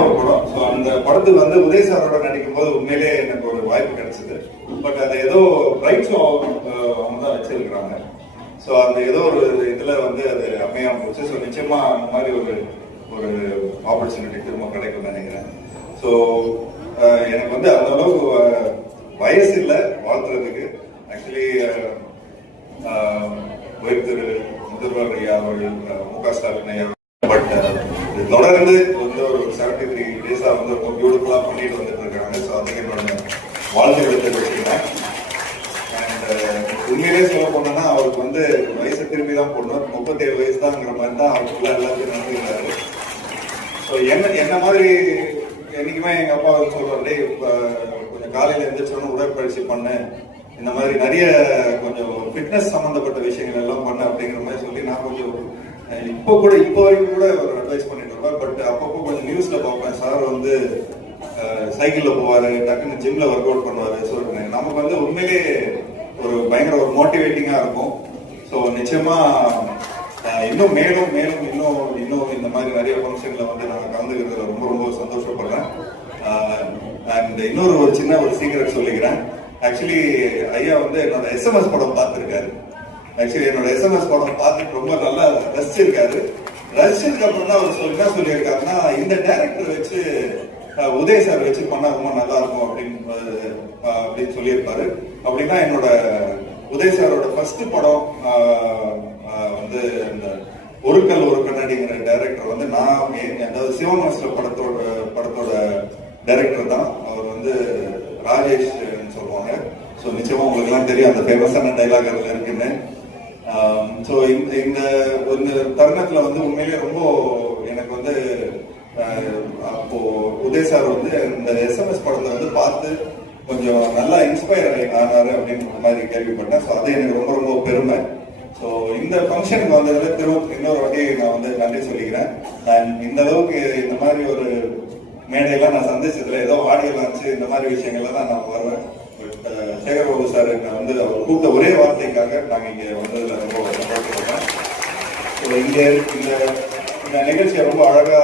ஒரு படம். ஸோ அந்த படத்துக்கு வந்து உதய் சாரோட நடிக்கும் போது உண்மையிலே எனக்கு ஒரு வாய்ப்பு கிடைச்சது. பட் அது ஏதோ ரைட்ஸும் அவங்க தான் வச்சிருக்கிறாங்க. ஸோ அந்த ஏதோ ஒரு இதுல வந்து அது அமையாம போச்சு. ஸோ நிச்சயமா அந்த மாதிரி ஒரு ஒரு ஆப்பர்ச்சுனிட்டி திரும்ப கிடைக்கும்னு நினைக்கிறேன். ஸோ எனக்கு வந்து அந்த அளவுக்கு வயசு இல்லை வாழ்த்துறதுக்கு. ஆக்சுவலி திரு முதல்வர் ஐயா அவர்கள், மு.க. ஸ்டாலின் ஐயா, பட் இது தொடர்ந்து வந்து ஒரு 73 டேஸா வந்து ரொம்ப பியூட்டிஃபுல்லா பண்ணிட்டு வந்துட்டு இருக்காங்க. ஸோ அதுக்கு என்னோட வாழ்த்துக்களை தெரிவிச்சுக்கிறேன். அண்ட் உண்மையிலே சொல்ல போனோம்னா அவருக்கு வந்து வயசு திரும்பி தான் போடணும். 37 வயசு தான்ங்கிற மாதிரி தான் அவருக்குள்ள எல்லாத்தையும் நடந்துக்கிறாரு. ஸோ என்ன மாதிரி என்னைக்குமே எங்க அப்பா சொல்றாரு, கொஞ்சம் காலையில எழுந்திரிச்சோன்னு உடற்பயிற்சி பண்ணு, இந்த மாதிரி நிறைய கொஞ்சம் ஃபிட்னஸ் சம்பந்தப்பட்ட விஷயங்கள் எல்லாம் பண்ண அப்படிங்கிற மாதிரி சொல்லி நான் கொஞ்சம் இப்போ வரைக்கும் கூட ஒரு அட்வைஸ் பண்ணிட்டு இருப்பேன். பட் அப்பப்போ கொஞ்சம் நியூஸ்ல பார்ப்பேன், சார் வந்து சைக்கிள்ல போவாரு, டக்குன்னு ஜிம்ல ஒர்க் அவுட் பண்ணுவாரு. ஸோ நமக்கு வந்து உண்மையிலே ஒரு பயங்கர ஒரு மோட்டிவேட்டிங்கா இருக்கும். ஸோ நிச்சயமா இன்னும் மேலும் மேலும் இன்னும் இந்த மாதிரி நிறைய ஃபங்க்ஷன்ல வந்து நான் கலந்துக்கிறதுல ரொம்ப ரொம்ப சந்தோஷப்படுறேன். அண்ட் இன்னொரு சின்ன சீக்ரெட் சொல்லிக்கிறேன். ஆக்சுவலி ஐயா வந்து என்னோட SMS படம் பார்த்துருக்காரு. ஆக்சுவலி என்னோட SMS படம் பார்த்துட்டு ரொம்ப நல்லா ரசிச்சிருக்காரு. ரசிச்சதுக்கு அப்புறம் தான் அவர் என்ன சொல்லியிருக்காருன்னா, இந்த டைரக்டர் வச்சு உதய் சார் வச்சு பண்ணா ரொம்ப நல்லா இருக்கும் அப்படின்னு சொல்லியிருப்பாரு. அப்படின்னா என்னோட உதய் சாரோட ஃபர்ஸ்ட் படம் வந்து இந்த ஒரு கல் ஒரு கண்ணாடிங்கிற டைரக்டர் வந்து நான், அதாவது சிவமாஸ்டர் படத்தோட டைரக்டர் தான் அவர் வந்து ராஜேஷ் சொல்லுவாங்க. ஸோ நிச்சயமா உங்களுக்கு எல்லாம் தெரியும் அந்த ஃபேமஸான டைலாக் அதில் இருக்குன்னு. ஸோ இந்த தருணத்துல வந்து உண்மையிலேயே ரொம்ப எனக்கு வந்து அப்போ உதய் சார் வந்து இந்த SMS படத்தை வந்து பார்த்து கொஞ்சம் நல்லா இன்ஸ்பயர் ஆனாரு அப்படின்ற மாதிரி கேள்விப்பட்டேன். ஸோ அது எனக்கு ரொம்ப ரொம்ப பெருமை. ஸோ இந்த ஃபங்க்ஷனுக்கு வந்ததுல இன்னொரு வாட்டி நான் வந்து நன்றி சொல்லிக்கிறேன். அண்ட் இந்த அளவுக்கு இந்த மாதிரி ஒரு மேடையெல்லாம் நான் சந்திச்சதுல ஏதோ ஆடியோ லான்ச்சு இந்த மாதிரி விஷயங்கள்ல தான் நான் வருவேன். பட் சேகர் பாபு சார் நான் வந்து அவர் கூப்பிட்ட ஒரே வார்த்தைக்காக நாங்கள் இங்கே வந்ததுல ரொம்ப சந்தோஷப்படுறேன். ஸோ இங்கே இந்த நிகழ்ச்சியை ரொம்ப அழகா